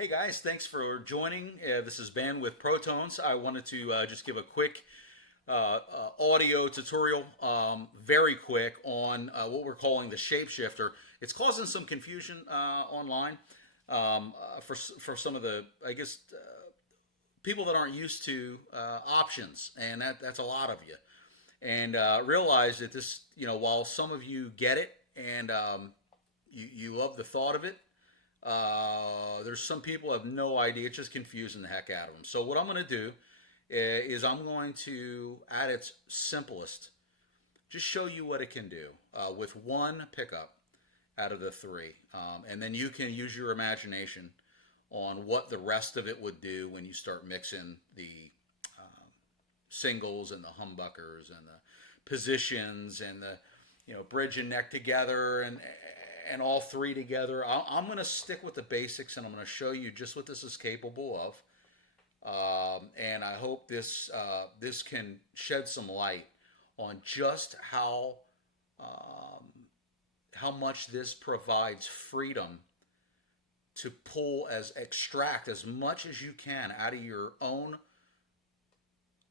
Hey guys, thanks for joining. This is Ben with Protones. I wanted to just give a quick audio tutorial, very quick, on what we're calling the Shapeshifter. It's causing some confusion online for some of the, I guess, people that aren't used to options, and that's a lot of you. And realize that this, while some of you get it and you love the thought of it, there's some people have no idea. It's just confusing the heck out of them. So what I'm going to do is I'm going to, at its simplest, just show you what it can do with one pickup out of the three. And then you can use your imagination on what the rest of it would do when you start mixing the singles and the humbuckers and the positions and the bridge and neck together and all three together. I'm going to stick with the basics, and I'm going to show you just what this is capable of. And I hope this can shed some light on just how much this provides freedom to extract as much as you can out of your own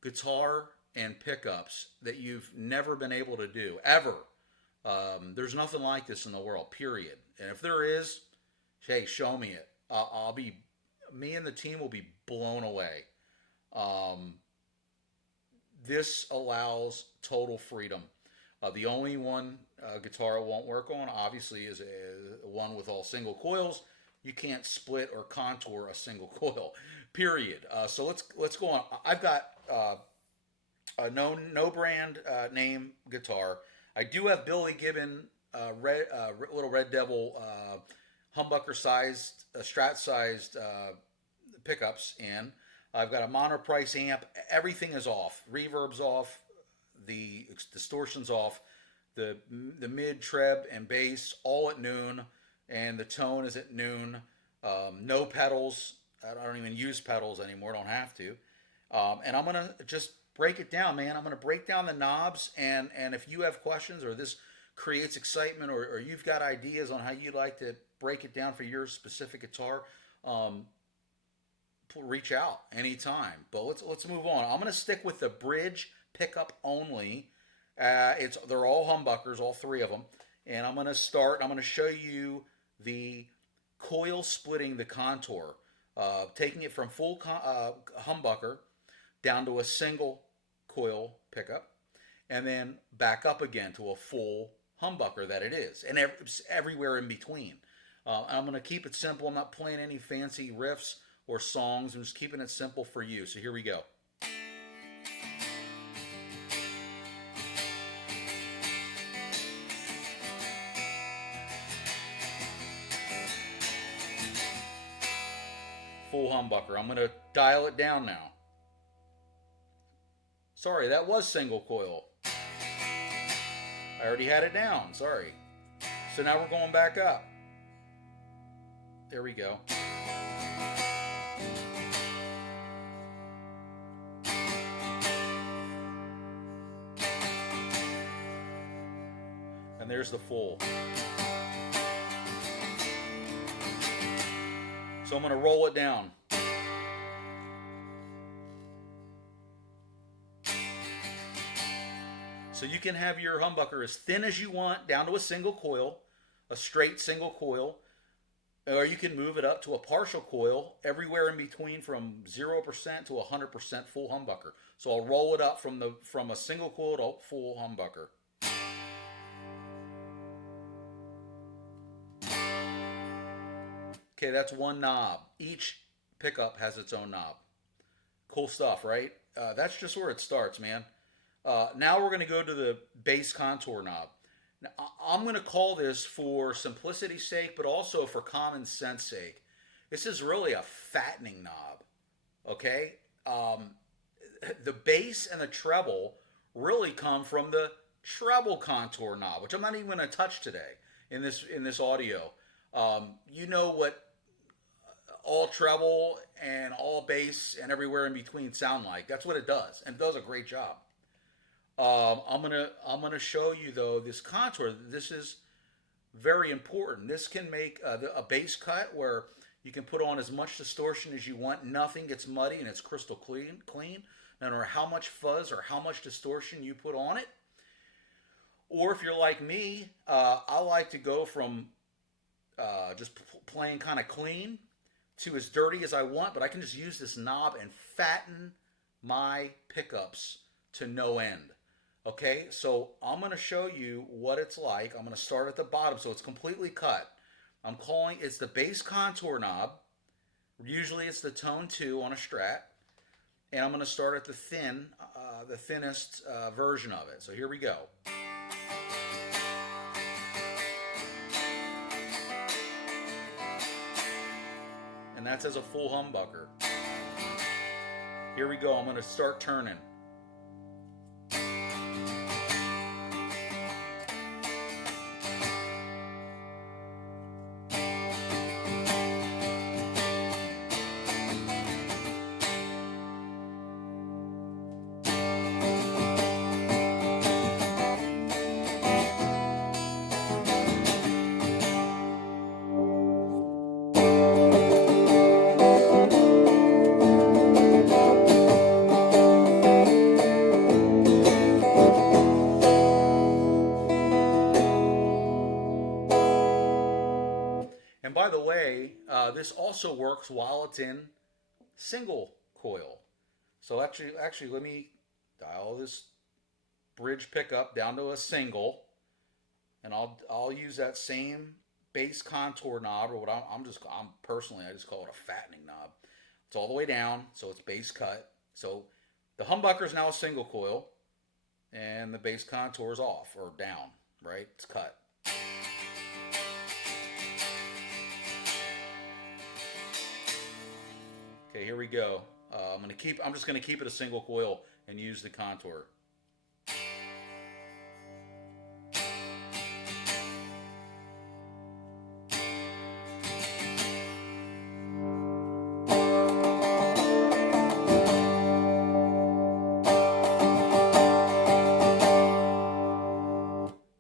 guitar and pickups that you've never been able to do ever. There's nothing like this in the world, period. And if there is, hey, show me it. Me and the team will be blown away. This allows total freedom. The only one guitar it won't work on, obviously, is one with all single coils. You can't split or contour a single coil, period. So let's go on. I've got a no brand name guitar. I do have Billy Gibbon little Red Devil humbucker sized, Strat sized pickups in. I've got a monoprice amp. Everything is off. Reverb's off. The distortion's off. The mid, treb, and bass all at noon, and the tone is at noon. No pedals. I don't even use pedals anymore. Don't have to. And I'm gonna just break it down, man. I'm gonna break down the knobs, and if you have questions or this creates excitement, or you've got ideas on how you'd like to break it down for your specific guitar, reach out anytime. But let's move on. I'm gonna stick with the bridge pickup only. They're all humbuckers, all three of them, and I'm gonna start. I'm gonna show you the coil splitting the contour, taking it from full humbucker down to a single coil pickup, and then back up again to a full humbucker that it is, and everywhere in between. I'm going to keep it simple. I'm not playing any fancy riffs or songs. I'm just keeping it simple for you. So here we go. Full humbucker. I'm going to dial it down now. Sorry, that was single coil. I already had it down. Sorry. So now we're going back up. There we go. And there's the full. So I'm going to roll it down. So you can have your humbucker as thin as you want, down to a single coil, a straight single coil, or you can move it up to a partial coil, everywhere in between from 0% to 100% full humbucker. So I'll roll it up from a single coil to full humbucker. Okay, that's one knob. Each pickup has its own knob. Cool stuff, right? That's just where it starts, man. Now we're going to go to the bass contour knob. Now, I'm going to call this, for simplicity's sake, but also for common sense sake, this is really a fattening knob. Okay? The bass and the treble really come from the treble contour knob, which I'm not even going to touch today in this audio. You know what all treble and all bass and everywhere in between sound like. That's what it does, and it does a great job. I'm gonna show you though this contour. This is very important. This can make a bass cut where You can put on as much distortion as you want. Nothing gets muddy and it's crystal clean. No matter how much fuzz or how much distortion you put on it. Or if you're like me, I like to go from just playing kind of clean to as dirty as I want, but I can just use this knob and fatten my pickups to no end. Okay, so I'm going to show you what it's like. I'm going to start at the bottom so it's completely cut. It's the bass contour knob. Usually it's the tone 2 on a Strat. And I'm going to start at the thinnest version of it. So here we go. And that's as a full humbucker. Here we go. I'm going to start turning. And by the way, this also works while it's in single coil. So actually, let me dial this bridge pickup down to a single, and I'll use that same bass contour knob, or what I'm personally I just call it a fattening knob. It's all the way down, so it's bass cut. So the humbucker is now a single coil, and the bass contour is off or down, right? It's cut. Okay, here we go. I'm just gonna keep it a single coil and use the contour.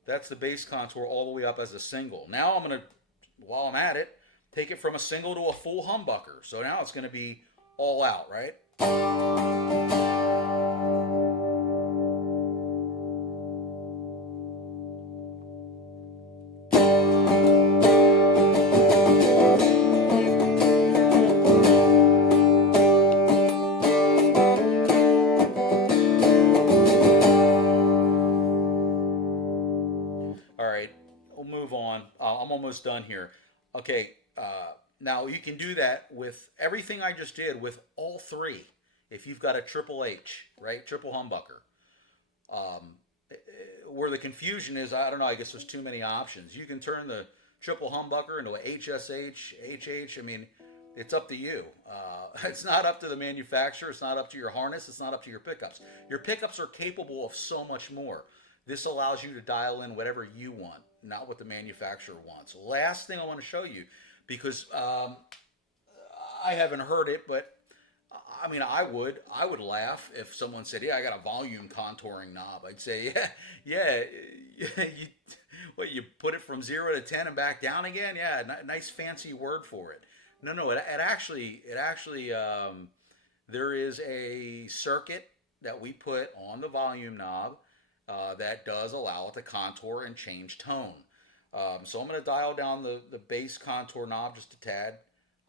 That's the bass contour all the way up as a single. Now I'm gonna, while I'm at it, take it from a single to a full humbucker. So now it's gonna be all out, right? All right, we'll move on. I'm almost done here. Okay, now you can do that with everything I just did with all three. If you've got a triple H, right, triple humbucker. Where the confusion is, I don't know, I guess there's too many options. You can turn the triple humbucker into a HSH, HH. I mean, it's up to you. It's not up to the manufacturer. It's not up to your harness. It's not up to your pickups. Your pickups are capable of so much more. This allows you to dial in whatever you want, not what the manufacturer wants. Last thing I want to show you, because I haven't heard it, but I mean, I would laugh if someone said, "Yeah, I got a volume contouring knob." I'd say, "Yeah, you put it from 0 to 10 and back down again? Yeah, nice fancy word for it." No, it actually, there is a circuit that we put on the volume knob that does allow it to contour and change tone. So I'm going to dial down the bass contour knob just a tad.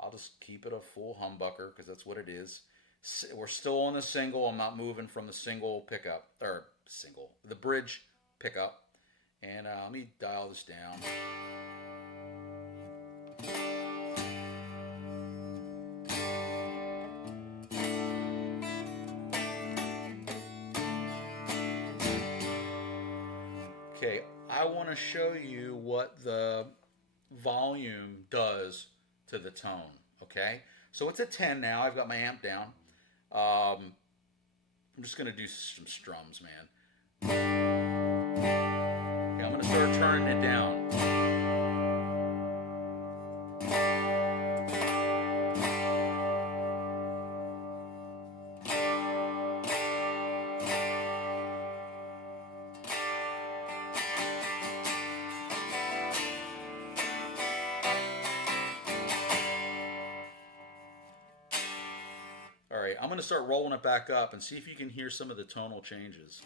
I'll just keep it a full humbucker because that's what it is. We're still on the single. I'm not moving from the single pickup, the bridge pickup. And let me dial this down. Okay, I want to show you what the volume does to the tone. Okay, so it's a 10 now. I've got my amp down. I'm just going to do some strums, man. Okay, I'm going to start turning it down. All right, I'm going to start rolling it back up and see if you can hear some of the tonal changes.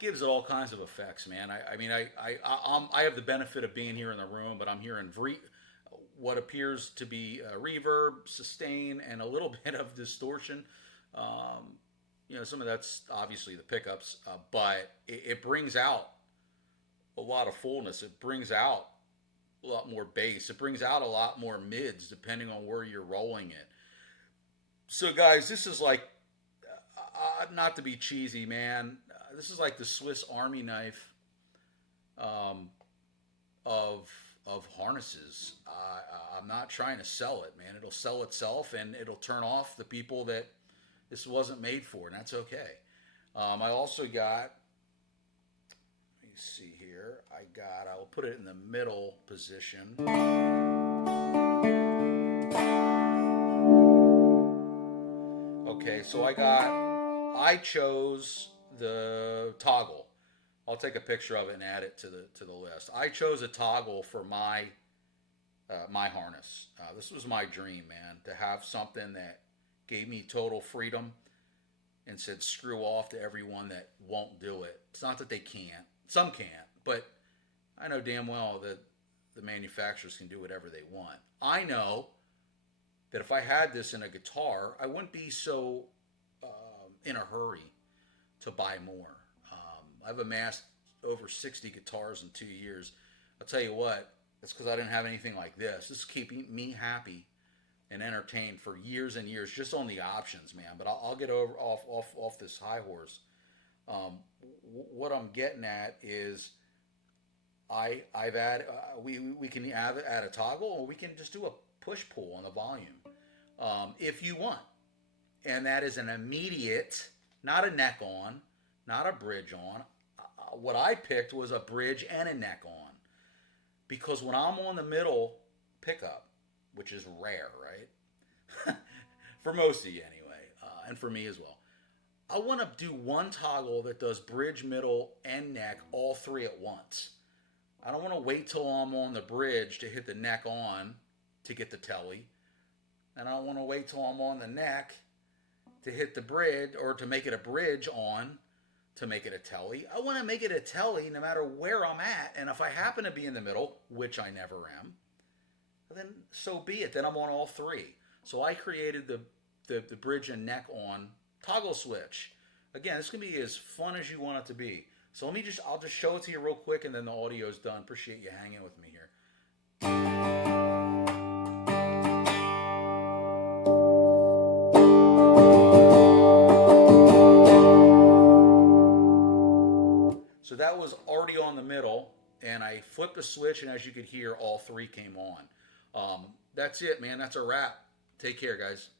Gives it all kinds of effects, man. I mean, I have the benefit of being here in the room, but I'm hearing what appears to be reverb, sustain, and a little bit of distortion. Um, some of that's obviously the pickups, but it brings out a lot of fullness. It brings out a lot more bass. It brings out a lot more mids, depending on where you're rolling it. So, guys, this is like, not to be cheesy, man. This is like the Swiss Army knife um, of harnesses. I'm not trying to sell it, man. It'll sell itself, and it'll turn off the people that this wasn't made for, and that's okay. I also got. Let me see here. I will put it in the middle position. Okay, so I chose the toggle. I'll take a picture of it and add it to the list. I chose a toggle for my harness. This was my dream, man, to have something that gave me total freedom and said screw off to everyone that won't do it. It's not that they can't. Some can't, but I know damn well that the manufacturers can do whatever they want. I know that if I had this in a guitar, I wouldn't be so in a hurry to buy more. I've amassed over 60 guitars in 2 years. I'll tell you what, it's because I didn't have anything like this. This is keeping me happy and entertained for years and years, just on the options, man. But I'll get off this high horse. What I'm getting at is I've added we can add a toggle, or we can just do a push pull on the volume if you want, and that is an immediate, not a neck on, not a bridge on. What I picked was a bridge and a neck on, because when I'm on the middle pickup, which is rare, right? For most of you anyway, and for me as well, I want to do one toggle that does bridge, middle, and neck, all three at once. I don't want to wait till I'm on the bridge to hit the neck on to get the Tele, and I don't want to wait till I'm on the neck to hit the bridge, or to make it a bridge on to make it a Tele. I want to make it a Tele no matter where I'm at, and if I happen to be in the middle, which I never am, then so be it. Then I'm on all three. So I created the bridge and neck on toggle switch. Again, this can be as fun as you want it to be. So I'll just show it to you real quick, and then the audio's done. Appreciate you hanging with me here. So that was already on the middle, and I flipped the switch, and as you could hear, all three came on. That's it, man. That's a wrap. Take care, guys.